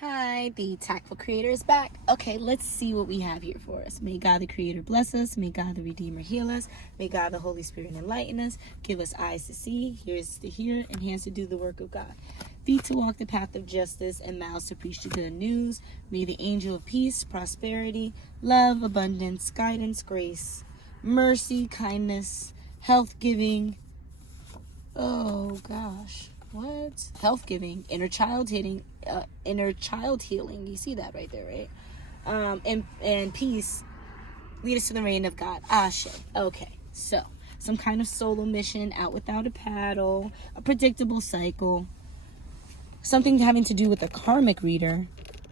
Hi, the TAKful Creator is back. Okay, let's see what we have here for us. May God the Creator bless us. May God the Redeemer heal us. May God the Holy Spirit enlighten us. Give us eyes to see, ears to hear, and hands to do the work of God. Feet to walk the path of justice, and mouths to preach the good news. May the angel of peace, prosperity, love, abundance, guidance, grace, mercy, kindness, health giving. Oh gosh. What? Health giving, inner child healing. You see that right there, right? And peace lead us to the reign of God. Ashe. Okay, so some kind of solo mission, out without a paddle, a predictable cycle, something having to do with a karmic reader,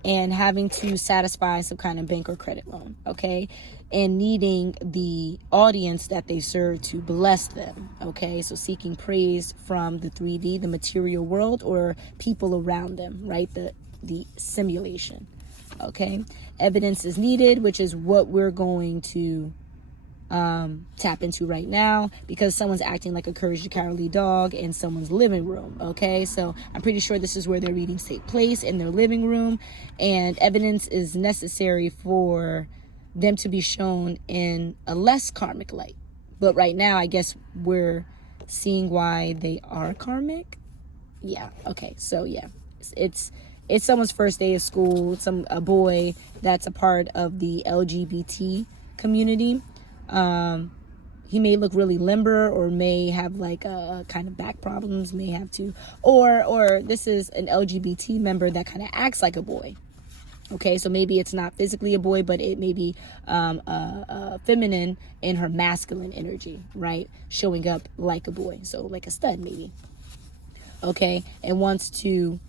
and having to satisfy some kind of bank or credit loan, okay? And needing the audience that they serve to bless them, okay? So seeking praise from the 3D, the material world, or people around them, right? The simulation, okay? Evidence is needed, which is what we're going to tap into right now, because someone's acting like a courage the cowardly dog in someone's living room. Okay, so I'm pretty sure this is where their readings take place, in their living room, and evidence is necessary for them to be shown in a less karmic light. But right now, I guess we're seeing why they are karmic. Yeah. Okay. So yeah, it's someone's first day of school. A boy that's a part of the LGBT community. He may look really limber, or may have like a kind of back problems, may have to, or this is an LGBT member that kind of acts like a boy. Okay, so maybe it's not physically a boy, but it may be feminine in her masculine energy, right? Showing up like a boy, so like a stud maybe. Okay, and wants to,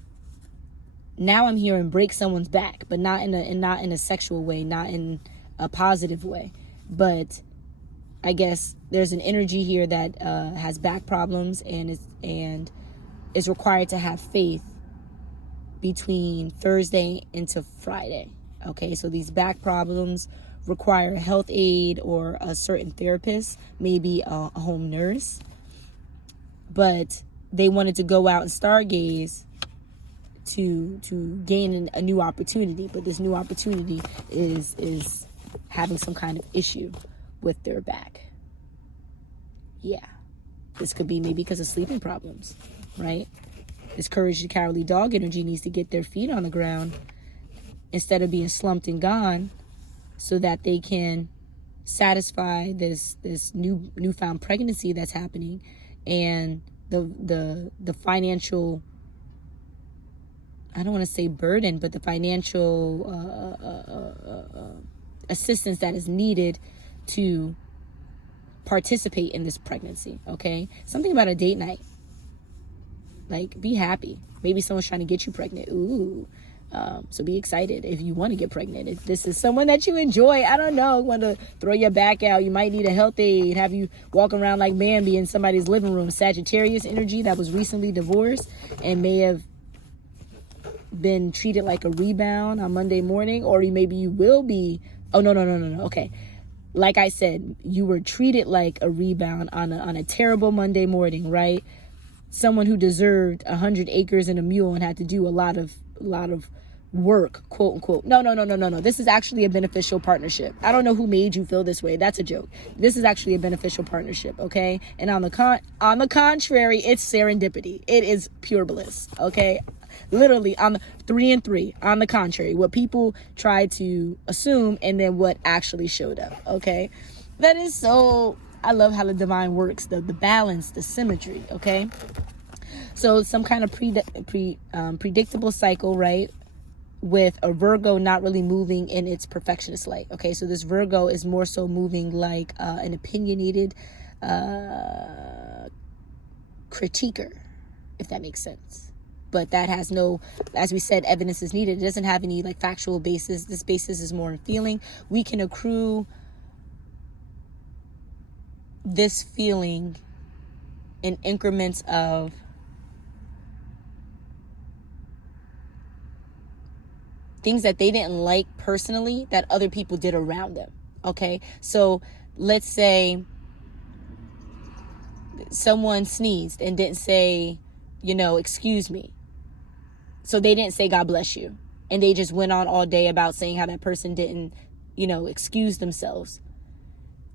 now I'm hearing, break someone's back, but not in a sexual way, not in a positive way, but I guess there's an energy here that has back problems and is required to have faith between Thursday into Friday. Okay, so these back problems require a health aid or a certain therapist, maybe a home nurse. But they wanted to go out and stargaze to gain a new opportunity, but this new opportunity is having some kind of issue with their back. Yeah, this could be maybe because of sleeping problems, right? This courage the cowardly dog energy needs to get their feet on the ground instead of being slumped and gone, so that they can satisfy this newfound pregnancy that's happening, and the financial, I don't want to say burden, but the financial assistance that is needed to participate in this pregnancy. Okay, something about a date night, like be happy. Maybe someone's trying to get you pregnant. Ooh, so be excited if you want to get pregnant. If this is someone that you enjoy, I don't know, want to throw your back out, you might need a health aid, have you walk around like Bambi in somebody's living room. Sagittarius energy that was recently divorced and may have been treated like a rebound on Monday morning, or maybe you will be. Oh, no. Okay. Like I said, you were treated like a rebound on a terrible Monday morning, right? Someone who deserved 100 acres and a mule and had to do a lot of work, quote unquote. No. This is actually a beneficial partnership. I don't know who made you feel this way. That's a joke. This is actually a beneficial partnership, okay? And on the contrary, it's serendipity. It is pure bliss, okay? Literally on the 3 and 3, on the contrary, what people try to assume and then what actually showed up. Okay, that is so, I love how the divine works, the balance, the symmetry. Okay, so some kind of predictable cycle, right, with a Virgo not really moving in its perfectionist light. Okay, so this Virgo is more so moving like an opinionated critiquer, if that makes sense. But that has no, as we said, evidence is needed. It doesn't have any like factual basis. This basis is more in feeling. We can accrue this feeling in increments of things that they didn't like personally that other people did around them. Okay, so let's say someone sneezed and didn't say, excuse me. So they didn't say God bless you. And they just went on all day about saying how that person didn't, excuse themselves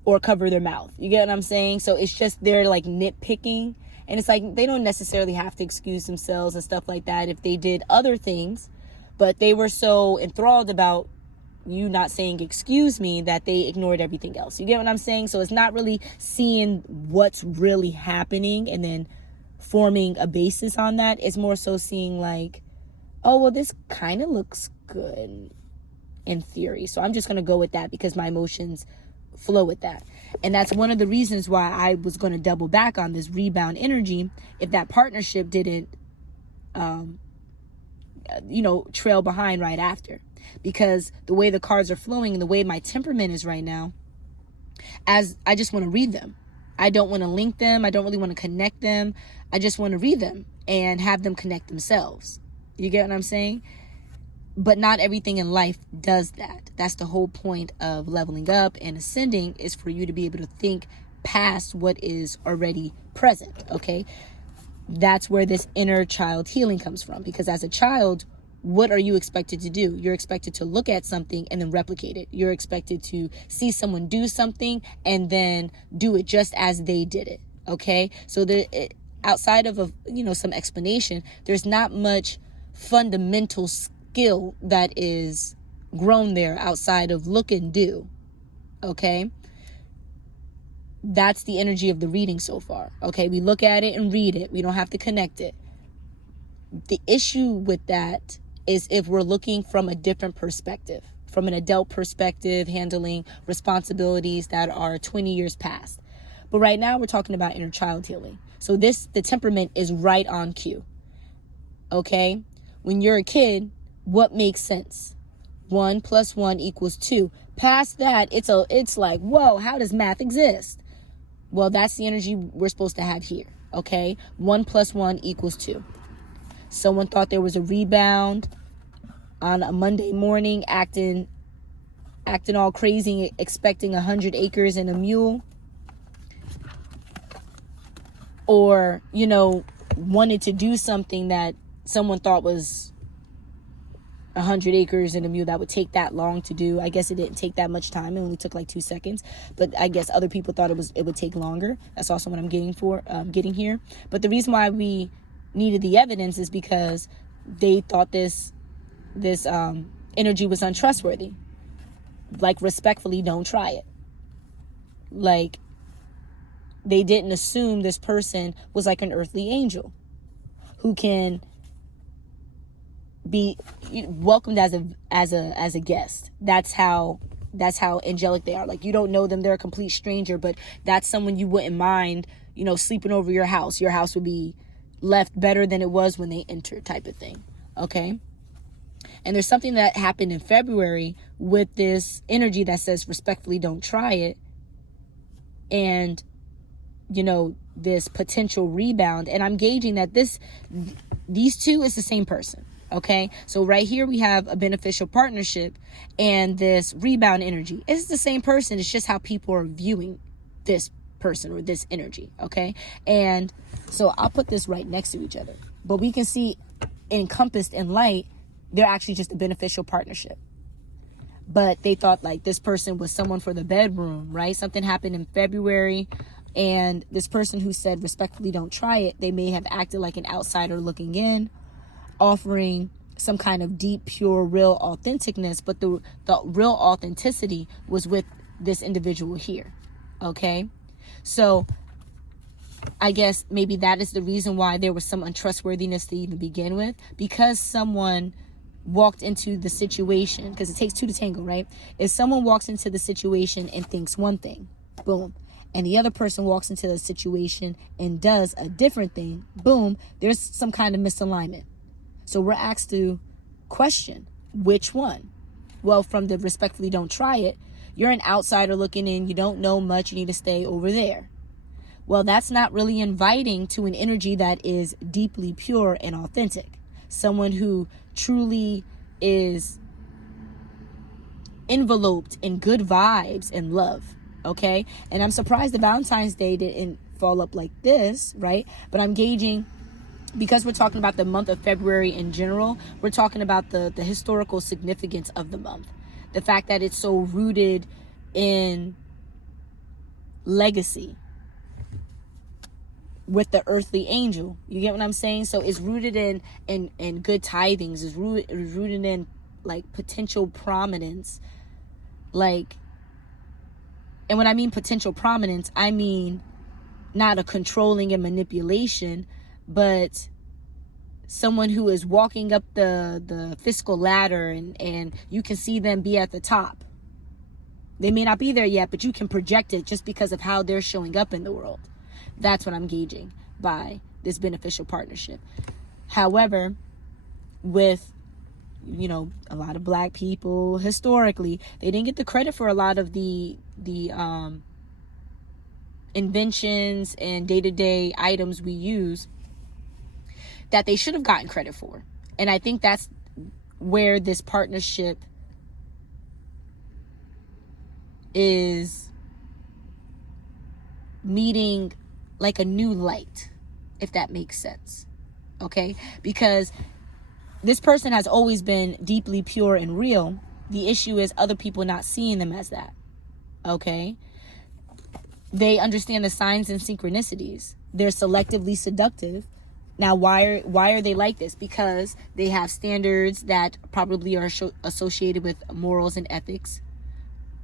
or cover their mouth. You get what I'm saying? So it's just they're like nitpicking. And it's like they don't necessarily have to excuse themselves and stuff like that if they did other things. But they were so enthralled about you not saying excuse me that they ignored everything else. You get what I'm saying? So it's not really seeing what's really happening and then forming a basis on that. It's more so seeing like, oh, well, this kind of looks good in theory. So I'm just going to go with that because my emotions flow with that. And that's one of the reasons why I was going to double back on this rebound energy if that partnership didn't, trail behind right after. Because the way the cards are flowing and the way my temperament is right now, as I just want to read them. I don't want to link them. I don't really want to connect them. I just want to read them and have them connect themselves. You get what I'm saying? But not everything in life does that. That's the whole point of leveling up and ascending, is for you to be able to think past what is already present, okay? That's where this inner child healing comes from. Because as a child, what are you expected to do? You're expected to look at something and then replicate it. You're expected to see someone do something and then do it just as they did it, okay? So outside of some explanation, there's not much fundamental skill that is grown there outside of look and do, okay? That's the energy of the reading so far, okay? We look at it and read it. We don't have to connect it. The issue with that is if we're looking from a different perspective, from an adult perspective, handling responsibilities that are 20 years past. But right now we're talking about inner child healing. So the temperament is right on cue, okay? When you're a kid, what makes sense? 1 + 1 = 2. Past that, it's like, whoa, how does math exist? Well, that's the energy we're supposed to have here, okay? 1 + 1 = 2. Someone thought there was a rebound on a Monday morning, acting all crazy, expecting 100 acres and a mule. Or, wanted to do something that someone thought was 100 acres and a mule that would take that long to do. I guess it didn't take that much time. It only took like 2 seconds. But I guess other people thought it would take longer. That's also what I'm getting here. But the reason why we needed the evidence is because they thought this energy was untrustworthy. Like, respectfully, don't try it. Like, they didn't assume this person was like an earthly angel who can be welcomed as a guest. That's how angelic they are. Like, you don't know them, they're a complete stranger, but that's someone you wouldn't mind, sleeping over your house. Your house would be left better than it was when they entered, type of thing. Okay? And there's something that happened in February with this energy that says respectfully don't try it. And this potential rebound. And I'm gauging that these two is the same person. Okay, so right here we have a beneficial partnership and this rebound energy. It's the same person. It's just how people are viewing this person or this energy. Okay, and so I'll put this right next to each other, but we can see encompassed in light, they're actually just a beneficial partnership. But they thought like this person was someone for the bedroom, right? Something happened in February, and this person who said respectfully don't try it, they may have acted like an outsider looking in, offering some kind of deep, pure, real authenticness, but the real authenticity was with this individual here. Okay, so I guess maybe that is the reason why there was some untrustworthiness to even begin with, because someone walked into the situation, because it takes two to tango, right? If someone walks into the situation and thinks one thing, boom, and the other person walks into the situation and does a different thing, boom, there's some kind of misalignment. So we're asked to question which one. Well, from the respectfully don't try it, you're an outsider looking in, you don't know much, you need to stay over there. Well, that's not really inviting to an energy that is deeply pure and authentic. Someone who truly is enveloped in good vibes and love, okay? And I'm surprised the Valentine's Day didn't fall up like this, right? But I'm gauging because we're talking about the month of February in general, we're talking about the historical significance of the month. The fact that it's so rooted in legacy with the earthly angel. You get what I'm saying? So it's rooted in good tidings. It's rooted in like potential prominence. Like, and when I mean potential prominence, I mean not a controlling and manipulation, but someone who is walking up the fiscal ladder and you can see them be at the top. They may not be there yet, but you can project it just because of how they're showing up in the world. That's what I'm gauging by this beneficial partnership. However, with, you know, a lot of black people historically, they didn't get the credit for a lot of the inventions and day-to-day items we use that they should have gotten credit for. And I think that's where this partnership is meeting like a new light, if that makes sense. Okay? Because this person has always been deeply pure and real. The issue is other people not seeing them as that. Okay? They understand the signs and synchronicities. They're selectively seductive. Now, why are they like this? Because they have standards that probably are associated with morals and ethics.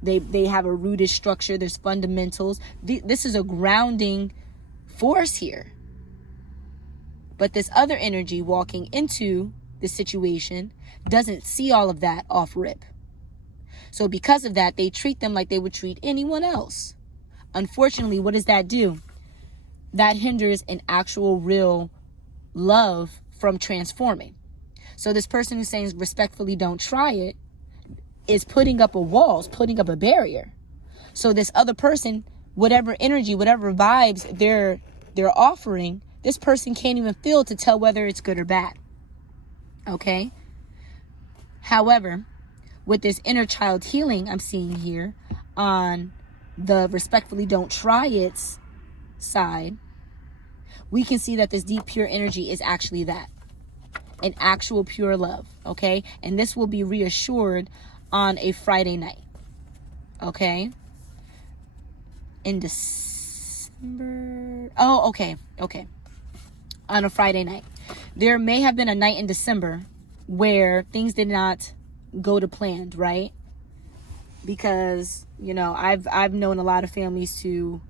They have a rooted structure. There's fundamentals. This is a grounding force here. But this other energy walking into the situation doesn't see all of that off rip. So because of that, they treat them like they would treat anyone else. Unfortunately, what does that do? That hinders an actual real love from transforming. So this person who's saying respectfully don't try it is putting up a wall, is putting up a barrier. So this other person, whatever energy, whatever vibes they're offering, this person can't even feel to tell whether it's good or bad. Okay? However, with this inner child healing I'm seeing here on the respectfully don't try it side, we can see that this deep pure energy is actually that. An actual pure love. Okay? And this will be reassured on a Friday night. Okay? In December. Oh, okay. Okay. On a Friday night. There may have been a night in December where things did not go to planned, right? Because, you know, I've known a lot of families to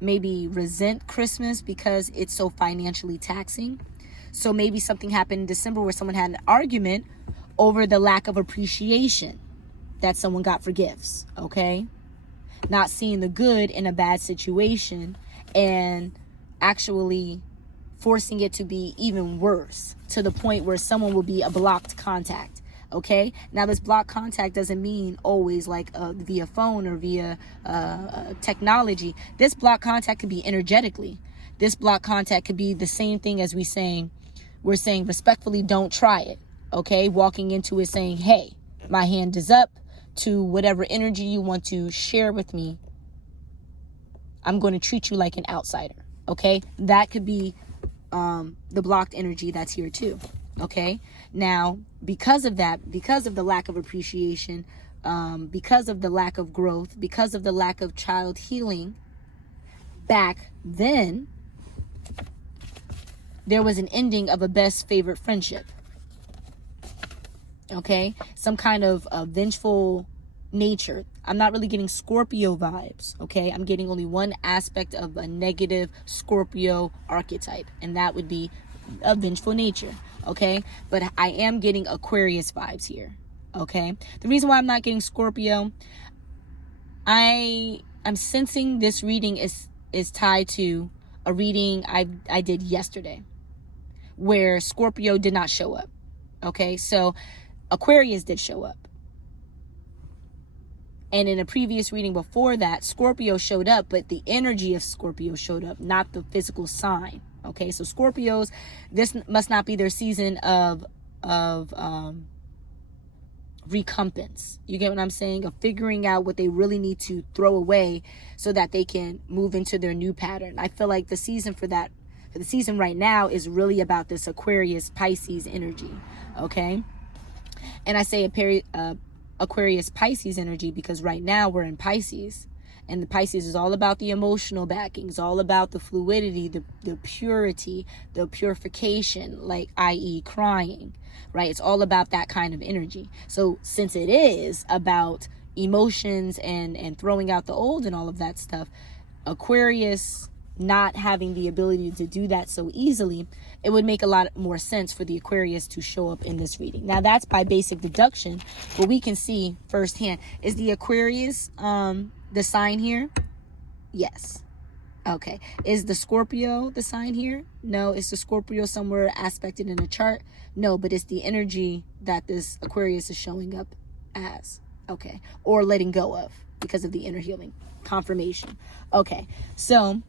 maybe resent Christmas because it's so financially taxing. So maybe something happened in December where someone had an argument over the lack of appreciation that someone got for gifts, okay? Not seeing the good in a bad situation and actually forcing it to be even worse to the point where someone will be a blocked contact. Okay, now this blocked contact doesn't mean always like via phone or via technology. This blocked contact could be energetically. This blocked contact could be the same thing as we're saying respectfully don't try it. Okay, walking into it saying, hey, my hand is up to whatever energy you want to share with me. I'm going to treat you like an outsider. Okay, that could be the blocked energy that's here too. Okay, now because of that, because of the lack of appreciation, because of the lack of growth, because of the lack of child healing, back then there was an ending of a best favorite friendship. Okay, some kind of vengeful nature. I'm not really getting Scorpio vibes. Okay, I'm getting only one aspect of a negative Scorpio archetype, and that would be a vengeful nature. Okay, but I am getting Aquarius vibes here. Okay, the reason why I'm not getting Scorpio, I'm sensing this reading is tied to a reading I did yesterday where Scorpio did not show up. Okay, so Aquarius did show up. And in a previous reading before that, Scorpio showed up, but the energy of Scorpio showed up, not the physical sign. Okay, so Scorpios, this must not be their season of recompense. You get what I'm saying? Of figuring out what they really need to throw away so that they can move into their new pattern. I feel like the season for that The season right now is really about this Aquarius Pisces energy, okay? And I say Aquarius Pisces energy because right now we're in Pisces. And the Pisces is all about the emotional backing. It's all about the fluidity, the purity, the purification, like i.e. crying, right? It's all about that kind of energy. So since it is about emotions and throwing out the old and all of that stuff, Aquarius not having the ability to do that so easily, it would make a lot more sense for the Aquarius to show up in this reading. Now that's by basic deduction, but we can see firsthand. Is the Aquarius the sign here? Yes. Okay. Is the Scorpio the sign here? No. Is the Scorpio somewhere aspected in a chart? No, but it's the energy that this Aquarius is showing up as. Okay. Or letting go of because of the inner healing. Confirmation. Okay. So,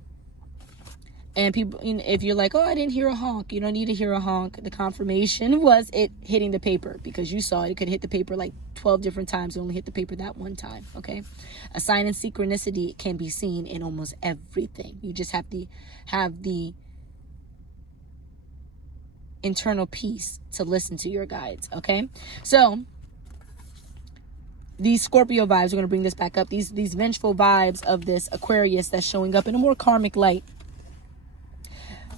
and people, if you're like, oh, I didn't hear a honk, you don't need to hear a honk. The confirmation was it hitting the paper because you saw it. It could hit the paper like 12 different times. It only hit the paper that one time. Okay. A sign and synchronicity can be seen in almost everything. You just have to have the internal peace to listen to your guides. Okay. So these Scorpio vibes, we're going to bring this back up. These vengeful vibes of this Aquarius that's showing up in a more karmic light,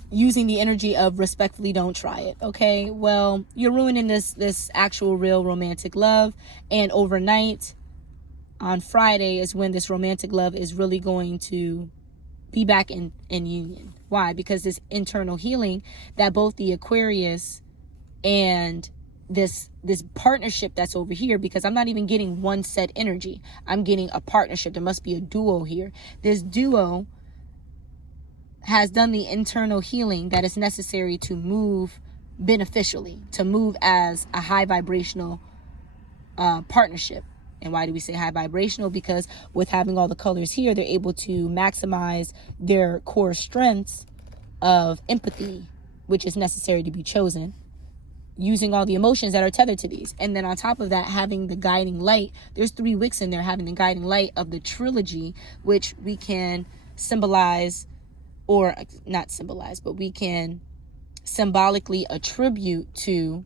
using the energy of respectfully don't try it. Okay, well, you're ruining this actual real romantic love, and overnight on Friday is when this romantic love is really going to be back in union. Why? Because this internal healing that both the Aquarius and this partnership that's over here, because I'm not even getting one set energy, I'm getting a partnership. There must be a duo here. This duo has done the internal healing that is necessary to move beneficially, to move as a high vibrational partnership. And why do we say high vibrational? Because with having all the colors here, they're able to maximize their core strengths of empathy, which is necessary to be chosen, using all the emotions that are tethered to these. And then on top of that, having the guiding light. There's 3 wicks in there, having the guiding light of the trilogy, which we can symbolize, or not symbolize, but we can symbolically attribute to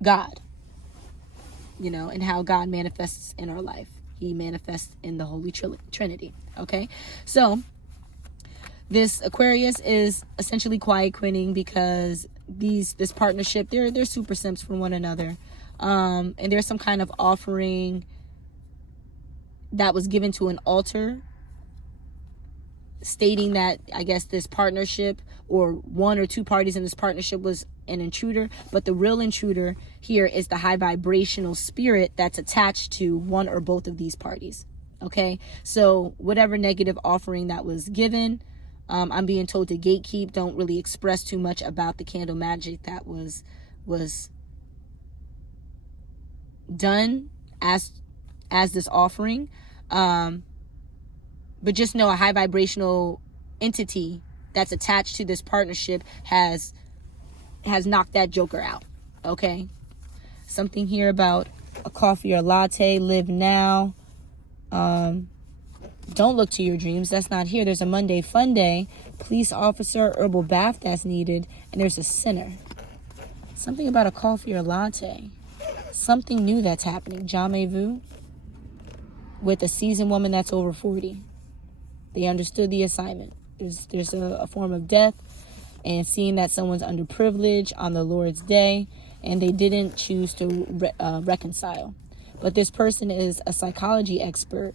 God, and how God manifests in our life. He manifests in the Holy Trinity. Okay, so this Aquarius is essentially quiet quitting because this partnership, they're super simps for one another, and there's some kind of offering that was given to an altar, stating that I guess this partnership, or 1 or 2 parties in this partnership, was an intruder, but the real intruder here is the high vibrational spirit that's attached to one or both of these parties. Okay, so whatever negative offering that was given, I'm being told to gatekeep, don't really express too much about the candle magic that was done as this offering. But just know a high vibrational entity that's attached to this partnership has knocked that joker out. Okay. Something here about a coffee or latte, live now. Don't look to your dreams. That's not here. There's a Monday fun day, police officer, herbal bath that's needed, and there's a sinner. Something about a coffee or latte. Something new that's happening. Jamais vu. With a seasoned woman that's over 40. They understood the assignment. There's a form of death, and seeing that someone's underprivileged on the Lord's day, and they didn't choose to reconcile. But this person is a psychology expert,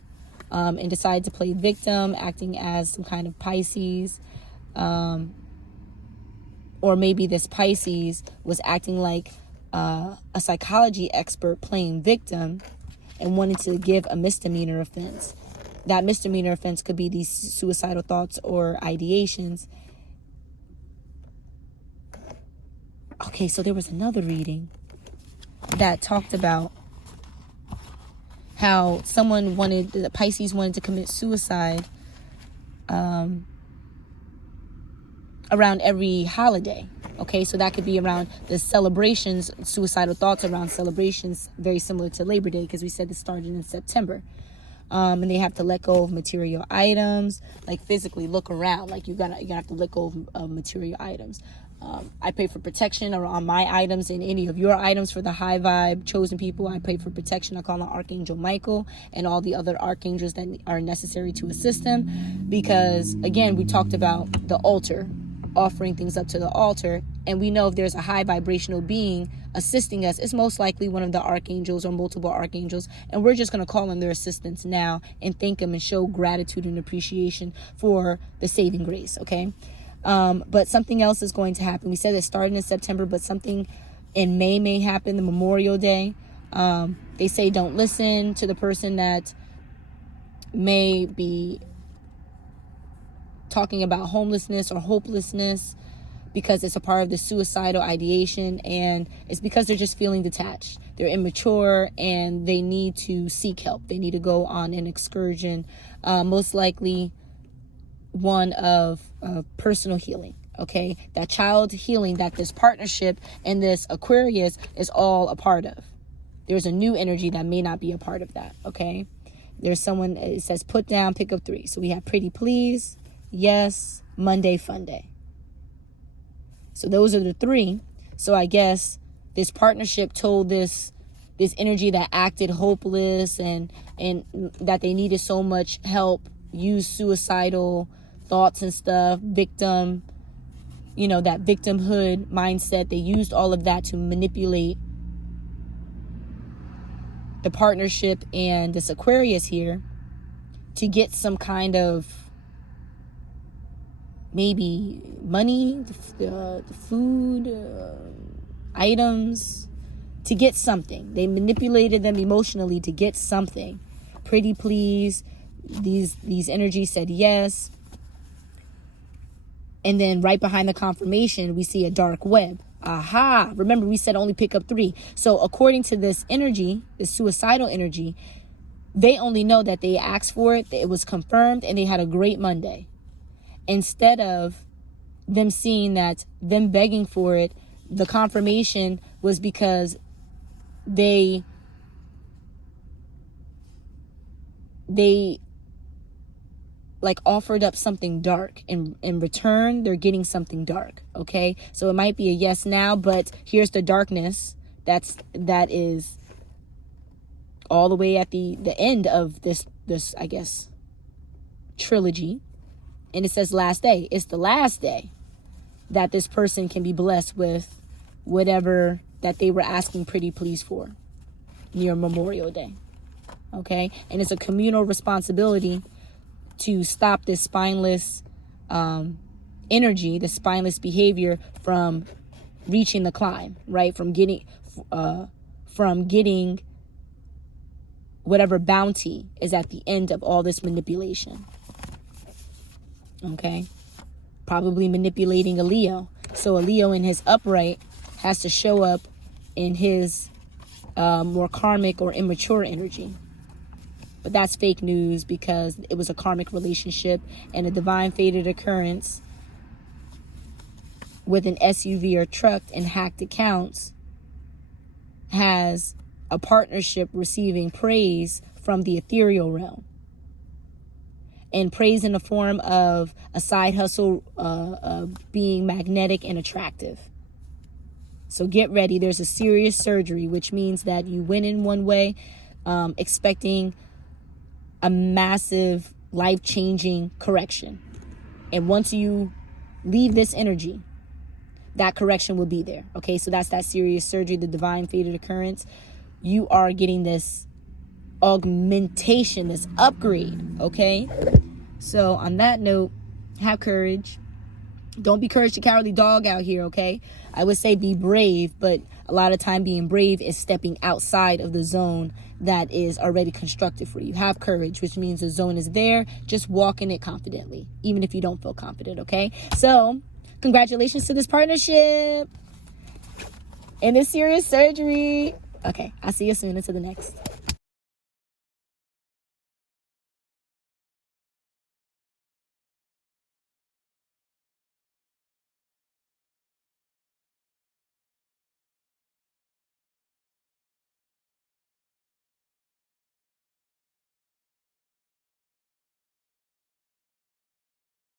and decided to play victim, acting as some kind of Pisces, or maybe this Pisces was acting like a psychology expert playing victim and wanted to give a misdemeanor offense. That misdemeanor offense could be these suicidal thoughts or ideations. Okay, so there was another reading that talked about how the Pisces wanted to commit suicide around every holiday. Okay, so that could be around the celebrations, suicidal thoughts around celebrations, very similar to Labor Day, because we said this started in September. And they have to let go of material items, like physically look around, like you're gonna have to let go of material items. I pray for protection on my items and any of your items for the high vibe chosen people. I pray for protection. I call on Archangel Michael and all the other archangels that are necessary to assist them, because again, we talked about the altar, offering things up to the altar, and we know if there's a high vibrational being assisting us, it's most likely one of the archangels or multiple archangels, and we're just going to call on their assistance now and thank them and show gratitude and appreciation for the saving grace. Okay. But something else is going to happen. We said it started in September, but something in May may happen, the Memorial Day. They say don't listen to the person that may be talking about homelessness or hopelessness, because it's a part of the suicidal ideation, and it's because they're just feeling detached. They're immature and they need to seek help. They need to go on an excursion, most likely one of personal healing. Okay, that child healing that this partnership and this Aquarius is all a part of. There's a new energy that may not be a part of that. Okay, there's someone, it says put down, pick up 3. So we have pretty please, yes, Monday fun day. So those are the 3. So I guess this partnership told this energy that acted hopeless and that they needed so much help, used suicidal thoughts and stuff, victim, that victimhood mindset. They used all of that to manipulate the partnership and this Aquarius here to get some kind of maybe money, the food, items, to get something. They manipulated them emotionally to get something. Pretty please, these energies said yes. And then right behind the confirmation, we see a dark web. Aha! Remember, we said only pick up 3. So according to this energy, this suicidal energy, they only know that they asked for it, that it was confirmed, and they had a great Monday. Instead of them seeing that, them begging for it, the confirmation was because they like offered up something dark. In return, they're getting something dark. Okay, so it might be a yes now, but here's the darkness that is all the way at the end of this I guess trilogy. And it says last day. It's the last day that this person can be blessed with whatever that they were asking pretty please for near Memorial Day. Okay, and it's a communal responsibility to stop this spineless energy, the spineless behavior from reaching the climb, right? From getting whatever bounty is at the end of all this manipulation. Okay, probably manipulating a Leo. So a Leo in his upright has to show up in his more karmic or immature energy. But that's fake news, because it was a karmic relationship, and a divine fated occurrence with an SUV or truck and hacked accounts has a partnership receiving praise from the ethereal realm. And praise in the form of a side hustle being magnetic and attractive. So get ready. There's a serious surgery, which means that you went in one way, expecting a massive life-changing correction. And once you leave this energy, that correction will be there. Okay, so that's that serious surgery, the divine fated occurrence. You are getting this augmentation, this upgrade. Okay, so on that note, have courage. Don't be courage the cowardly dog out here. Okay, I would say be brave, but a lot of time being brave is stepping outside of the zone that is already constructed for you. Have courage, which means the zone is there. Just walk in it confidently, even if you don't feel confident. Okay, so congratulations to this partnership and this serious surgery. Okay, I'll see you soon. Until the next.